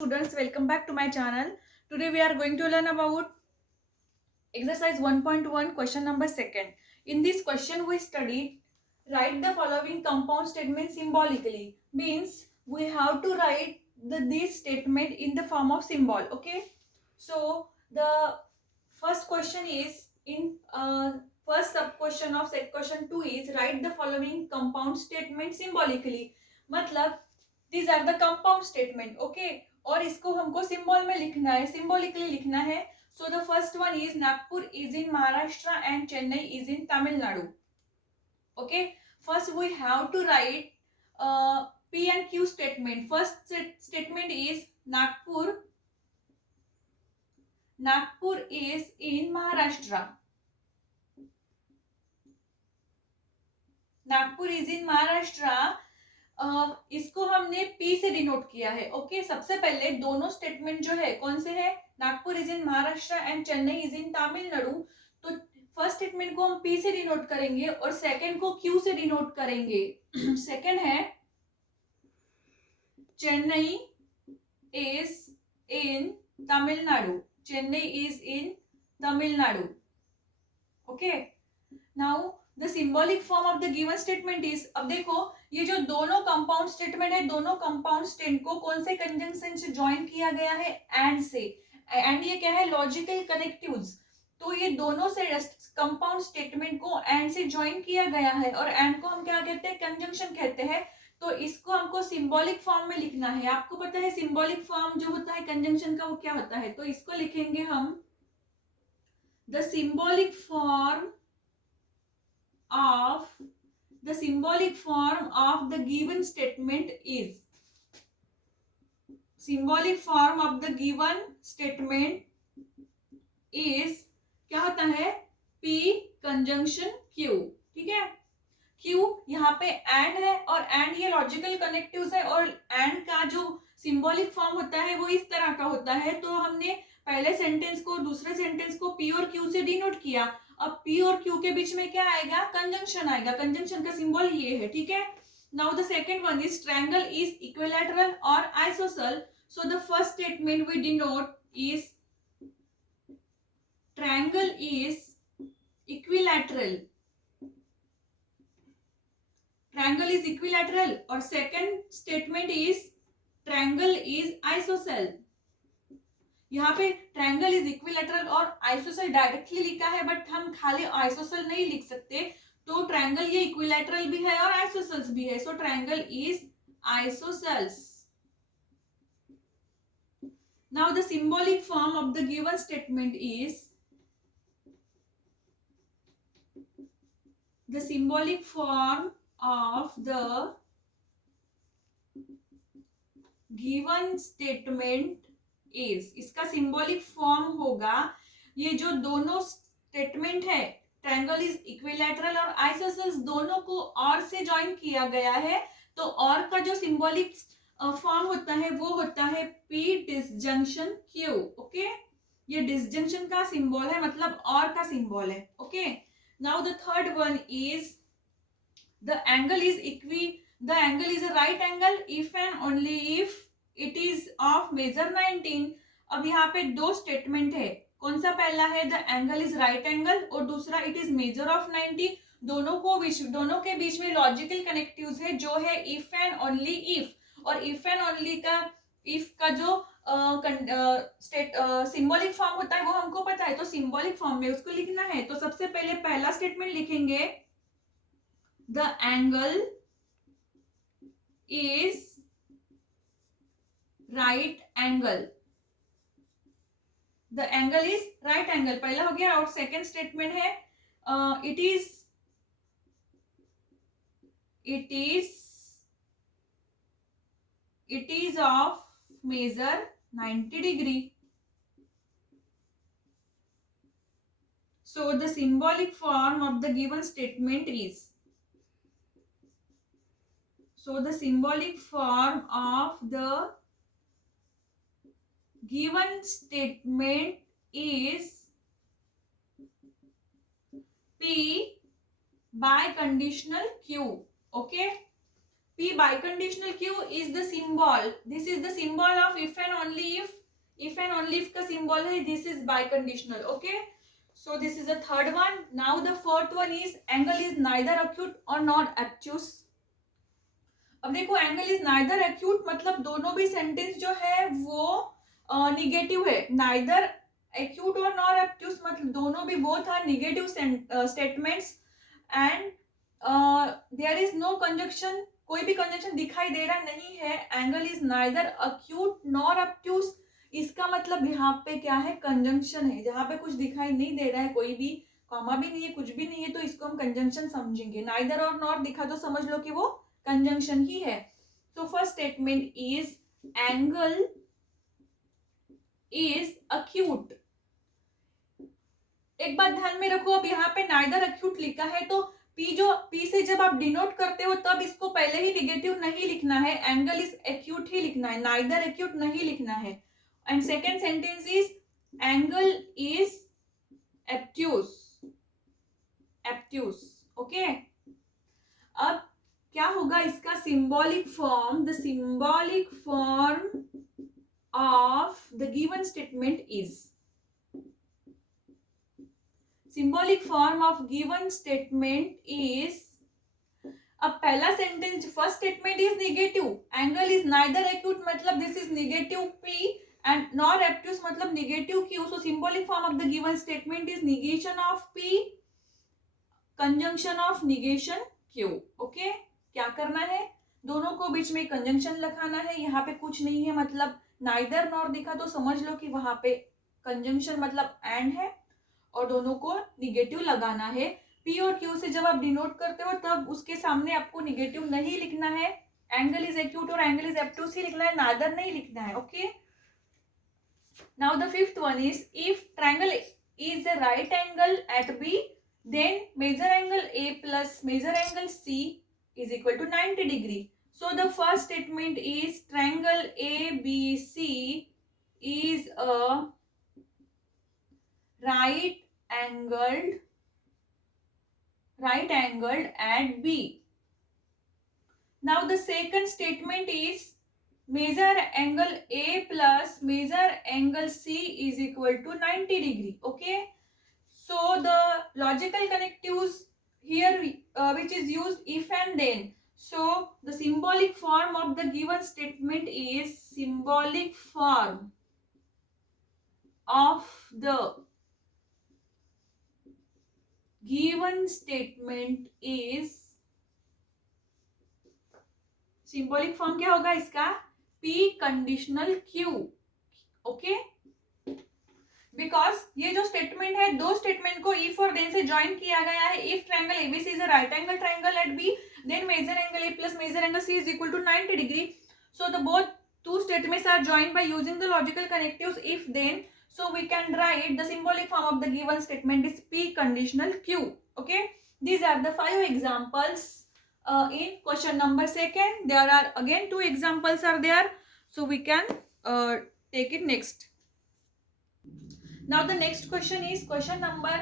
Students, welcome back to my channel. Today we are going to learn about exercise 1.1 question number 2nd. In this question we studied write the following compound statement symbolically. Means we have to write this statement in the form of symbol. Okay. So the first question is in first sub question of set question 2 is write the following compound statement symbolically. मतलब these are the compound statement. Okay. और इसको हमको सिंबल में लिखना है, सिंबॉलिकली लिखना है. So the first one is Nagpur is in Maharashtra and Chennai is in Tamil Nadu. Okay. First we have to write P and Q statement. First statement is Nagpur is in Maharashtra. Nagpur is in Maharashtra. इसको हमने P से डिनोट किया है. ओके. सबसे पहले दोनों स्टेटमेंट जो है कौन से है? नागपुर इज इन महाराष्ट्र एंड चेन्नई इज इन तमिलनाडु. तो फर्स्ट स्टेटमेंट को हम P से डिनोट करेंगे और सेकंड को Q से डिनोट करेंगे. सेकंड है Chennai is in Tamil Nadu. Chennai is in Tamil Nadu. Okay. Now the symbolic form of the given statement is. अब देखो ये जो दोनों कंपाउंड स्टेटमेंट है, दोनों कंपाउंड स्टेटमेंट को कौन से कंजंक्शन से ज्वाइन किया गया है? एंड से. एंड ये क्या है? Logical connectives. तो ये दोनों से कंपाउंड स्टेटमेंट को एंड से ज्वाइन किया गया है और एंड को हम क्या कहते हैं? कंजंक्शन कहते हैं. तो इसको हमको सिंबॉलिक फॉर्म में लिखना है. आपको पता है सिंबॉलिक फॉर्म जो होता है कंजंक्शन का वो क्या होता है? तो इसको लिखेंगे हम the symbolic form of the symbolic form of the given statement is. Symbolic form of the given statement is क्या होता है? P conjunction Q. ठीक है. Q यहाँ पे and है और and ये लॉजिकल कनेक्टिव्स है और and का जो सिंबॉलिक फॉर्म होता है वो इस तरह का होता है. तो हमने पहले सेंटेंस को दूसरे सेंटेंस को P और Q से डिनोट किया. अब P और Q के बीच में क्या आएगा? कंजंक्शन आएगा. कंजंक्शन का सिंबल ये है. ठीक है. Now the second one is triangle is equilateral और isosceles. So the first statement we denote is triangle is equilateral. Triangle is equilateral और second statement is triangle is isosceles. यहाँ पे ट्रायंगल इज इक्विलैटरल और isosceles directly लिखा है बट हम खाली आइसोसेल नहीं लिख सकते. तो ट्रायंगल ये इक्विलैटरल भी है और आइसोसेल्स भी है. So triangle is isosceles. Now the symbolic form of the given statement is the symbolic form of the given statement is. इसका सिंबॉलिक फॉर्म होगा ये जो दोनों स्टेटमेंट है ट्रायंगल इज इक्विलैटरल और आइसोसेल्स दोनों को और से ज्वाइन किया गया है. तो और का जो सिंबॉलिक फॉर्म होता है वो होता है P डिसजंक्शन Q. ओके. ये डिसजंक्शन का सिंबल है मतलब और का सिंबल है. Okay. Now the third one is the angle is a right angle if and only if it is of measure 19. अब यहाँ पे दो स्टेटमेंट है. कौन सा पहला है? The angle is right angle और दूसरा इट इज मेजर ऑफ 90. दोनों के बीच में लॉजिकल कनेक्टिव्स है जो है इफ एंड ओनली इफ. और इफ एंड ओनली का इफ का जो सिंबॉलिक फॉर्म होता है वो हमको पता है. तो सिंबॉलिक फॉर्म में उसको लिखना है. तो सबसे पहले पहला स्टेटमेंट लिखेंगे the angle is right angle. The angle is right angle पहला हो गया. और सेकेंड स्टेटमेंट है it is of measure 90 degree. So the symbolic form of the given statement is the symbolic form of the given statement is P by conditional Q. Okay. P biconditional Q is the symbol. This is the symbol of if and only if. If and only if का symbol है. This is biconditional. Okay. So this is the third one. Now the fourth one is angle is neither acute or not obtuse. अब देखो angle is neither acute मतलब दोनों भी सेंटेंस जो है वो निगेटिव है. नाइदर एक्यूट और नॉर ऑब्ट्यूस मतलब दोनों भी both are negative statements and there is no conjunction. कोई भी कंजक्शन दिखाई दे रहा नहीं है. Angle is neither acute nor obtuse इसका मतलब यहाँ पे क्या है? कंजंक्शन है. जहाँ पे कुछ दिखाई नहीं दे रहा है, कोई भी कॉमा भी नहीं है, कुछ भी नहीं है, तो इसको हम कंजंक्शन समझेंगे. नाइदर और नॉट दिखा तो समझ लो कि वो कंजंक्शन ही है. So first statement is angle is acute. एक बात ध्यान में रखो, अब यहाँ पे नाइदर अक्यूट लिखा है तो P से जब आप डिनोट करते हो तब इसको पहले ही निगेटिव नहीं लिखना है. एंगल इज एक्यूट ही लिखना है, नाइदर एक्यूट नहीं लिखना है. And second sentence is angle is obtuse. Obtuse. Okay. अब क्या होगा इसका symbolic form? The symbolic form of the given statement is. Symbolic form of given statement is. अब पहला sentence first statement is negative. Angle is neither acute मतलब this is negative P and nor obtuse मतलब negative Q. So symbolic form of the given statement is negation of P conjunction of negation Q. Okay. क्या करना है? दोनों को बीच में कंजंक्शन लगाना है. यहाँ पे कुछ नहीं है मतलब नाइदर नॉर दिखा तो समझ लो कि वहां पे कंजंक्शन मतलब एंड है और दोनों को निगेटिव लगाना है. P और Q से जब आप डिनोट करते हो तब उसके सामने आपको निगेटिव नहीं लिखना है. एंगल इज एक्यूट और एंगल इज एब्ट्यूस ही लिखना है, नाइदर नहीं लिखना है. Okay. Now the fifth one is if triangle is a right angle at B, then measure angle A plus measure angle C is equal to 90 degree. So the first statement is triangle ABC is a right angled at B. Now the second statement is measure angle A plus measure angle C is equal to 90 degree. Okay. So the logical connectives here which is used if and then. So the symbolic form of the given statement is symbolic form of the given statement is symbolic form क्या होगा इसका? P conditional Q. Okay. Because ये जो स्टेटमेंट है दो स्टेटमेंट को इफ और देन से ज्वाइन किया गया है. If triangle ABC is a right angle triangle at B, then measure angle A plus measure angle C is equal to 90 degree. So the both two statements are joined by using the logical connectives if then. So we can write the symbolic form of the given statement is P conditional Q. Okay. These are the 5 examples in question number 2. There are again 2 examples are there. So we can take it next. Now the next question is question number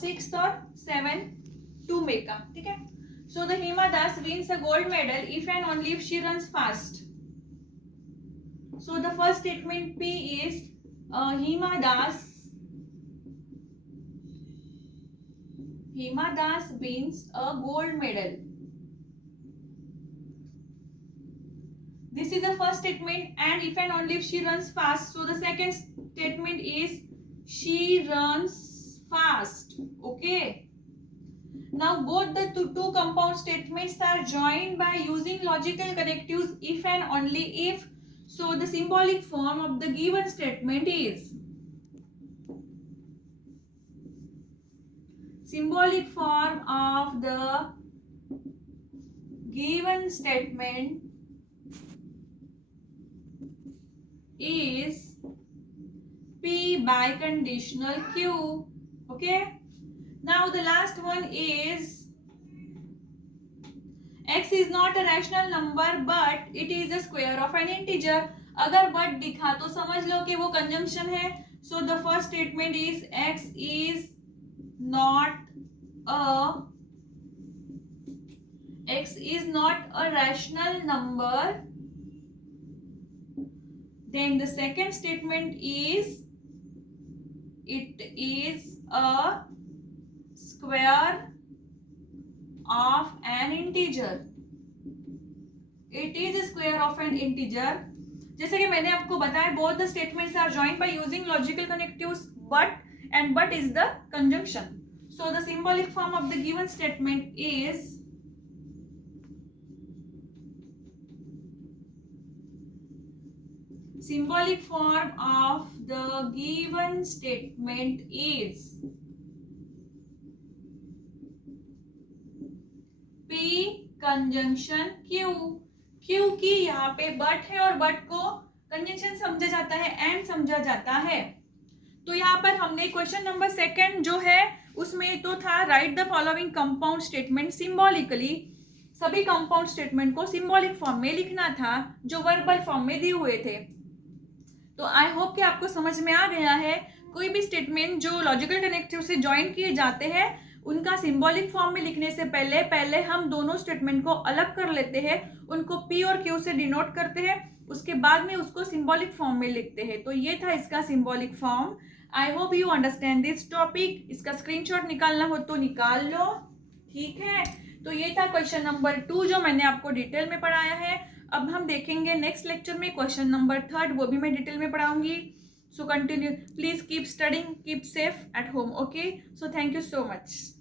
6 or 7 to make up. ठीक है. So the Hima Das wins a gold medal if and only if she runs fast. So the first statement P is Hima Das wins a gold medal. This is the first statement and if and only if she runs fast. So the second statement is she runs fast. Okay. Now both the two compound statements are joined by using logical connectives if and only if. So the symbolic form of the given statement is symbolic form of the given statement is P biconditional Q. Okay. Now the last one is x is not a rational number but it is a square of an integer. अगर but दिखा तो समझ लो कि वो कंजंक्शन है. So the first statement is x is not a x is not a rational number, then the second statement is it is a square of an integer. It is a square of an integer. जैसे कि मैंने आपको बताया, both the statements are joined by using logical connectives but, and but is the conjunction. So the symbolic form of the given statement is symbolic form of the given statement is P conjunction Q, क्योंकि यहाँ पे बट है और बट को कंजंक्शन समझा जाता है, एंड समझा जाता है. तो यहाँ पर हमने क्वेश्चन नंबर सेकंड जो है उसमें तो था right the following compound statement symbolically. सभी कंपाउंड स्टेटमेंट को सिंबॉलिक फॉर्म में लिखना था जो वर्बल फॉर्म में दिए हुए थे. तो आई होप कि आपको समझ में आ गया है. कोई भी स्टेटमेंट जो लॉजिकल कनेक्टिव से ज्वाइन किए जाते हैं उनका सिंबॉलिक फॉर्म में लिखने से पहले हम दोनों स्टेटमेंट को अलग कर लेते हैं, उनको P और Q से डिनोट करते हैं, उसके बाद में उसको सिंबॉलिक फॉर्म में लिखते हैं. तो ये था इसका symbolic form. I hope you understand this topic. इसका स्क्रीनशॉट निकालना हो तो निकाल लो, ठीक है. तो ये था क्वेश्चन नंबर 2 जो मैंने आपको डिटेल में पढ़ाया है. अब हम देखेंगे नेक्स्ट लेक्चर में क्वेश्चन नंबर 3, वो भी मैं डिटेल में पढ़ाऊंगी. So continue, please keep studying, keep safe at home, okay? So thank you so much.